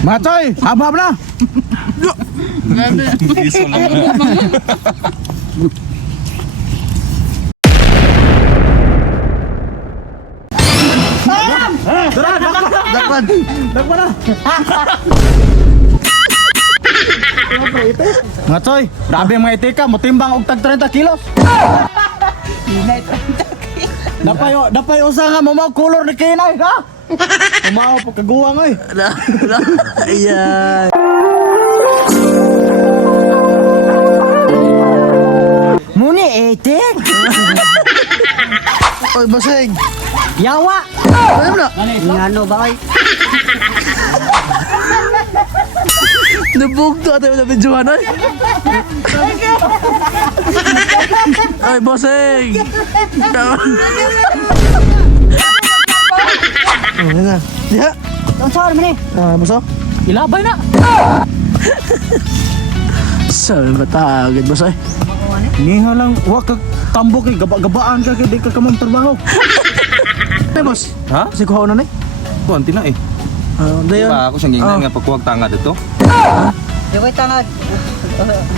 Macoy, hab-hab na. Dakpan. Dakpan na. Macoy, grabe mga itika, mutimbang og tag 30 kilos. Dapay usa nga mo color ni kinay ha. Umao pa kaguwang oy. Ayan. Muni etik. Oy, basing. Yawa. Ano na? Ngano ba oy? Nabugto tayo na videohan ay. Ay, basing. Ano na? Diha. Ang sawar man eh. Buso? Ilabay na. Saan ba tagad, basay? Niha lang wa ka tambok kay gaba-gabaan ka kay di ka kamong trabaho. Ay, boss. Ha? Si kuha na ni? Konti na eh. Dayan. Diba ako siyang gingan nga pagkuwag tangad ito? Yaway tangad.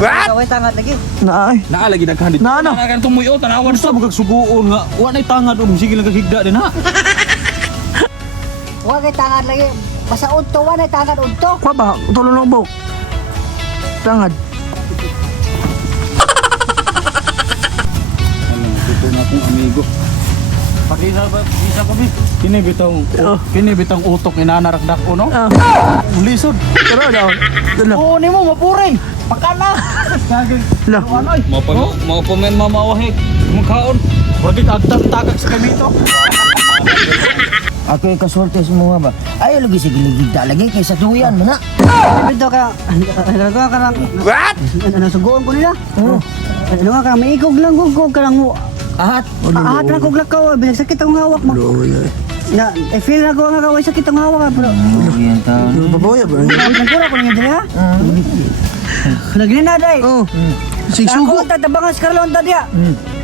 What? Yaway tangad lagi. Naay. Naalagi nagkahandit. Na ano? Nakakan tumuyo, tanawan Sa magag suguon nga wa nay tangad sige lang kagigda din ha. Wa kay tangad lagi. Basta udto wa nay tangad udto. Kwa ba? Tulong ng buk. Tangad. Ito na akong amigo. Pakita ba bisa ko bi? Kini bitang utok inanarakdak ko no. Lisod. Pero daw. Dalo. Oo nimo mapuring. Pakana. Saging. La. Ano ay? Mau pamen mamawahi. Mukhaon. Wagit agtang tagak sa kamito. Ako yung kasulti sa mga ba? Ay, lagi sige ligida lagi kaysa tuyan mo na. Dito ka, ano ka lang. What? Nasugoon ko nila. Ano ka, may ikog lang ka lang mo. Ahat na kog lakaw, bilang sakit ang hawak mo. Na, feel na ko nga kaway sakit ang hawak bro. Baboy ba? Nagkura ko nga diri ha. Lagi na day. Oh. Sigsugo. Ako tatabangan sa karlon ta dia.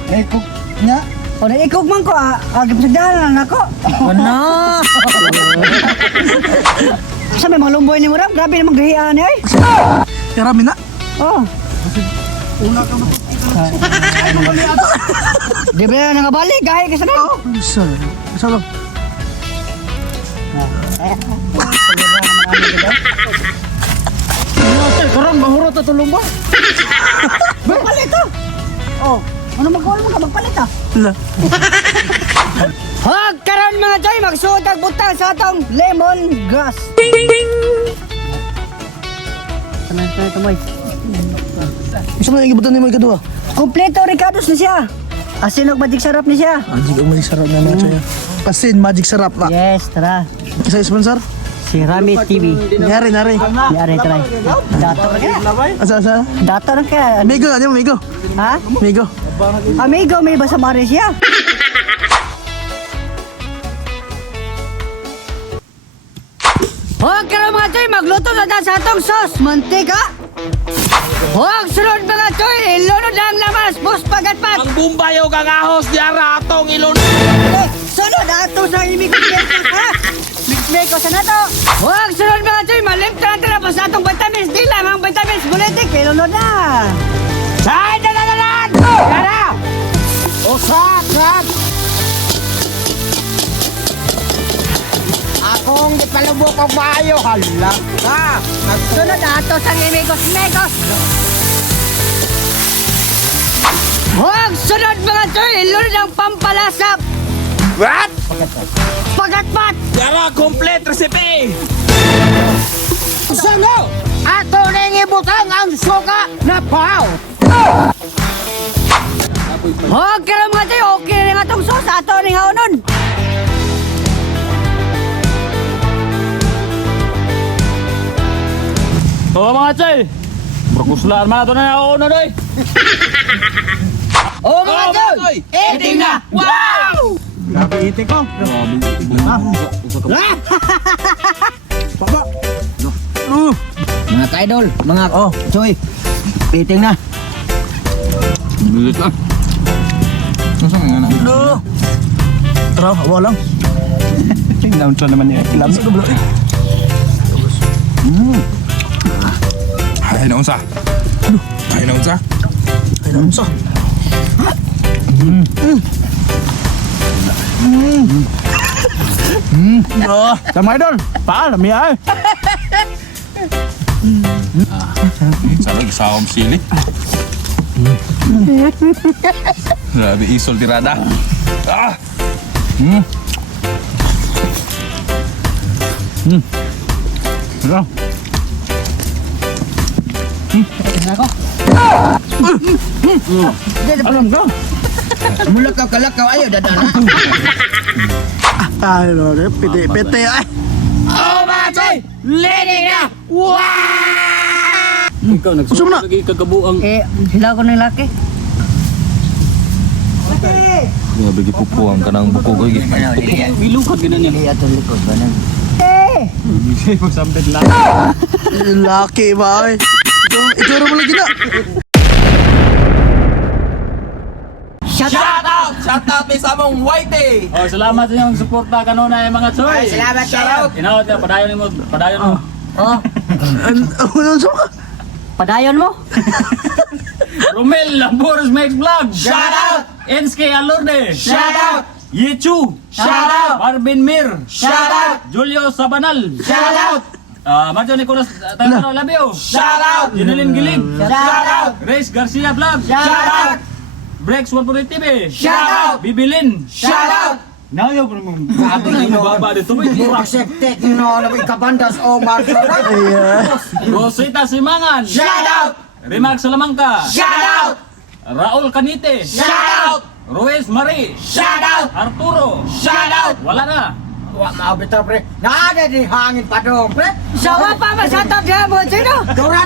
Ikog nya. O na ikog man ko, agip sa dalan ako. Ano? Sa may mga lumboy ni Muram, grabe namang gahian ni ay. Karami na. Oh. Di ba na nangabalik gahi ka sa nako? Saan? Saan? Karang mahurot na tulong ba? Magpalit ah! Oh, ano magkawal mo ka? Magpalit ah! La. Hag karon mga Joy, magsuot ang butang sa atong lemon grass. Tanan ito mo. Gusto mo na igibutan ni mo ikadua? Kompleto Ricardos na siya. Asinog magic sarap ni siya. Magic ang magic sarap na mga choya. Pasin, magic sarap na. Yes, tara. Isa sponsor? Si Rami TV. Nari. Yari, try. Dato na kaya. Asa? Dato na kaya. Amigo, ano yung amigo? Ha? Amigo. Amigo, may basa mare siya. Huwag ka na mga Choy, magluto na tayo sa atong sauce. Mantika. Huwag sunod mga Choy, ilunod ang lamas, bus pagatpat. Ang bumbayo kang ahos diara atong ilon. Sunod ato sa imigration, ha? Mix-make ko sa nato. Huwag sunod mga Choy, malimtan na pa sa atong vitamins. Di lang ang vitamins bulitik, ilunod na. Saan na nalalaan? Kaya! Usak! Akong ipalubok ang bayo, hala ka! Sunod ato sa imigos-megos. Huwag sunod mga Choy, ilunod ang pampalasap. What? Pagatpat! Diara complete recipe. Sunod! Ato nang ibutang ang suka na paw! Huwag ka lang mga Choy, okay rin atong sauce, ato rin haunon! Oo mga chay. Berkuslaan man ato na ako na doy. Oh mga Choy! Ending na! Wow! Grabe itik ko. Baba. Mga ka-idol, mga Choy, piting na. Bilit lang. Nasaan nga na? Tara, awa lang. Tingnan siya naman niya. Ilam sa kablo. Ay naunsa. Ay naunsa. Ay, naman sa. Sa mga idol, paalam ay. Sarag sa sili. Grabe isol tirada. Ah. Ano? Alam ka? Mulakaw-kalakaw ayo dadana. Ay, no, piti, ay. Ikaw Gusto mo na? lagi kagabuang. Sila ko ng laki. Grabe gipupuan ka ng buko koy. Bilukad gina niya. Iya to likod ba nang. Sige, magsambit lang. Laki ba, ay. Ito mo lagi na. Shut up! Shout out ni Samong Whitey. Oh, salamat sa inyong suporta kanuna mga choy. Salamat kayo. Inawat ka, padayon mo, padayon mo. Oh, Ano sa ka? padayon mo. Romel Lamboros Makes Vlog. Shout out! NSK Alorde. Shout out! Yechu. Shout out! Marvin Mir. Shout out! Julio Sabanal. Shout out! Macho Nicolas Tayo Labio. Shout out! Jinelin Gilig. Shout out! Grace Garcia Vlog. Shout out! Brex 1.8 TV. Shout out! Bibilin. Shout out! Nayo bro mo. Grabe na mababa dito. Accepted no na kabandas o marso. Rosita Simangan. Shout out! Remark Salamangka. Shout out! Raul Canite. Shout out! Ruiz Marie. Shout out! Arturo. Shout out! Wala na. Wa maabita pre. Naada di hangin pa dong pre. Sawa pa masatab dia mo sino? Dora